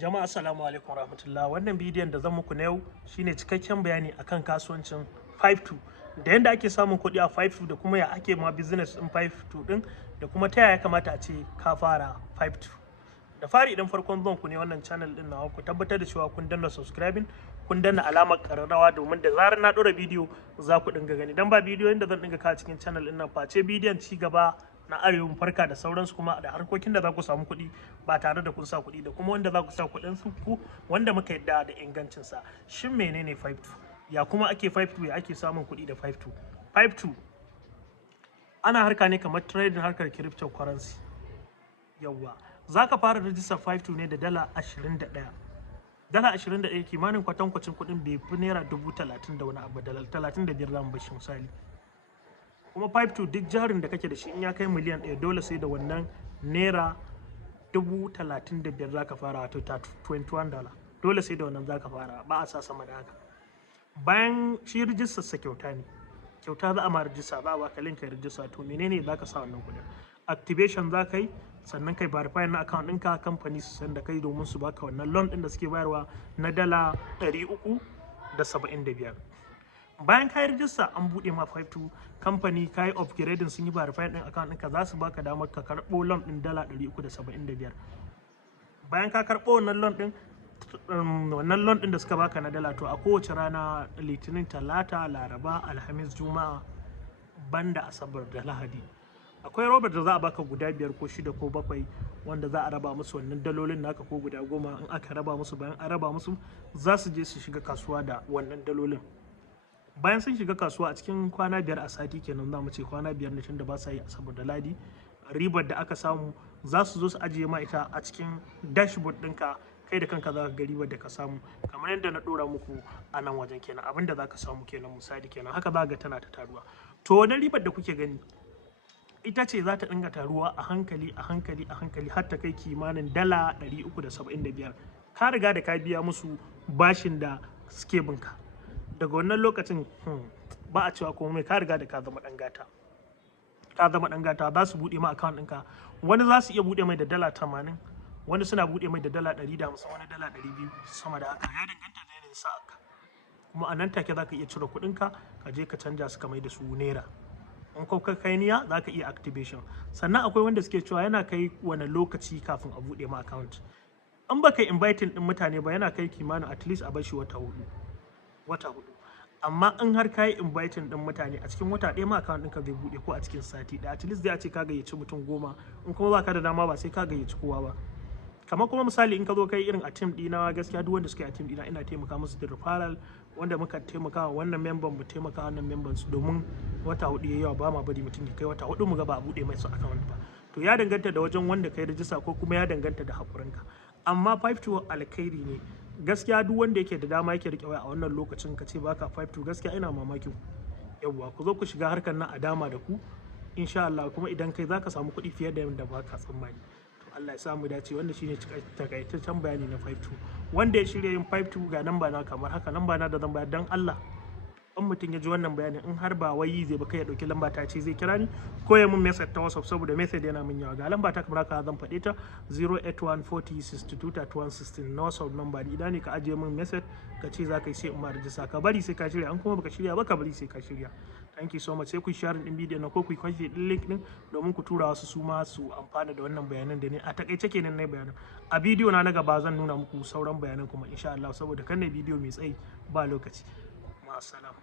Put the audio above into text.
Jama'a assalamu alaikum rahmatullah. Wannan bidiyon da zan muku na yau shine cikakken bayani akan kasuwancin 52 da yanda ake samun kuɗi a 52 da kuma ya ake ma business din 52 din da kuma ta yaya kamata a ce ka fara 52. Da fari idan farkon zuwan ku ne wannan channel din nawa ku tabbatar da cewa kun danna subscribing, kun danna alamar kararrawa domin da zarar na ɗora bidiyo za ku dinga gani. Dan ba bidiyoyin da zan dinga kawo cikin channel din nan face bidiyon ci gaba na arewun farka da sauransu kuma da harkokin da za ku samu kuɗi ba tare da kun sa kuɗi da kuma wanda za ku sa kuɗin ku wanda muka yadda da ingancinsa. Shin menene 52? Ya kuma ake 52 ya ake samun kuɗi da 52? 52 ana harka ne kamar trading harkar cryptocurrency. Yawwa za ka fara rijistar 52 ne da dala 21. Dala 21 kimanin kwatankwacin kuɗin bai fi naira 30,000 da wani abu, dala 35 za mu bashi misali. Kuma 52 duk jarin da kake da shi in ya kai miliyan 1 dole sai da wannan naira 35,000 za ka fara, wato $21 dole sai da wannan za ka fara, ba a sa sama da haka. Bayan shi rijistar sa kyauta ne, kyauta za a ma rijista, za a baka link ka rijista. To menene za ka sa wannan kuɗin? Activation za ka yi, sannan kai verify na account ɗinka, kamfani su san da kai domin su baka wannan loan ɗin da suke bayarwa na dala 375. Bayan ka yi rijista an buɗe ma 52 kamfani ka yi upgrading sun yi verify ɗin account ɗinka, za su baka damar ka karɓo loan ɗin dala 375. Bayan ka karɓo wannan loan ɗin da suka baka na dala, to a kowace rana litinin, talata, laraba, alhamis, juma'a banda asabar da lahadi akwai robert da za a baka guda 5 ko 6 ko 7 wanda za a raba musu wannan dalolin naka, ko guda 10 in aka raba musu. Bayan an raba musu za su je su shiga kasuwa da wannan dalolin. Bayan sun shiga kasuwa a cikin kwana 5 a sati kenan, za mu ce kwana 5 ne tunda ba sa yi asabar da ladi, ribar da aka samu za su zo su ajiye ma ita a cikin dashboard ɗinka, kai da kanka za ka ga ribar da ka samu kamar yadda na ɗora muku a nan wajen kenan, abin da za ka samu kenan misali kenan, haka za ga tana ta taruwa. To wannan ribar da kuke gani ita ce za ta dinga taruwa a hankali a hankali a hankali har ta kai kimanin dala 375. ka riga da ka biya musu bashin da suke binka. Daga wannan lokacin ba a cewa komai, ka riga da ka zama ɗan gata. Ka zama ɗan gata, za su buɗe ma account ɗinka. Wani za su iya buɗe mai da dala 80, wani suna buɗe mai da dala 150, wani dala 200 sama da haka, ya danganta da yanayin sa'anka. Kuma a nan take za ka iya cire kuɗinka ka je ka canja su ka mai da su naira. In ko ka kai niyya za ka iya activation. Sannan akwai wanda suke cewa yana kai wani lokaci kafin a buɗe ma account. In baka inviting ɗin mutane ba yana kai kimanin at least a bashi wata hudu. Amma in har ka yi inviting ɗin mutane a cikin wata ɗaya ma account ɗinka zai buɗe, ko a cikin sati ɗaya at least zai ce ka gayyaci mutum 10. In kuma baka da dama ba sai ka gayyaci kowa ba. Kamar kuma misali in ka zo kai irin a team ɗina, gaskiya duk wanda suke a team ɗina ina taimaka musu da referral, wanda muka taimaka wa wannan member mu taimaka wannan member su, domin wata 4 yayi yawa ba ma bari mutum ya kai wata 4 mu ga ba a buɗe mai su account ba. To ya danganta da wajen wanda kai rijista, ko kuma ya danganta da hakurinka. Amma 52 alkhairi ne gaskiya. Duk wanda yake da dama yake rike waya a wannan lokacin ka ce baka 52, gaskiya ina mamakin. Yawwa ku zo ku shiga harkar nan a dama da ku insha Allah, kuma idan kai zaka samu kuɗi fiye da yadda baka tsammani. Allah ya samu dace. Wanda shine takaitaccen bayani na 52. Wanda ya shirya yin 52 ga namba na kamar haka, namba na da zan bayar dan Allah. In mutum ya ji wannan bayanin, in har ba wai zai ba kai ya dauki lamba ta ce zai kira ni ko ya mun message ta WhatsApp, saboda message yana min yawa. Ga lamba ta kamar haka zan faɗe ta 08140623116 na WhatsApp number ni. Idan ne ka ajiye min message ka ce za ka yi sai in ma rijista, ka bari sai ka shirya. An kuma baka shirya ba ka bari sai ka shirya. Thank you so much. Sai ku share din bidiyon na, ko ku kwafe din link din domin ku tura wasu su ma su amfana da wannan bayanan da ne a takaice kenan na bayanan. A bidiyo na gaba zan nuna muku sauran bayanan kuma insha Allah, saboda kan ne bidiyo mai tsayi ba lokaci. Ma'assalam.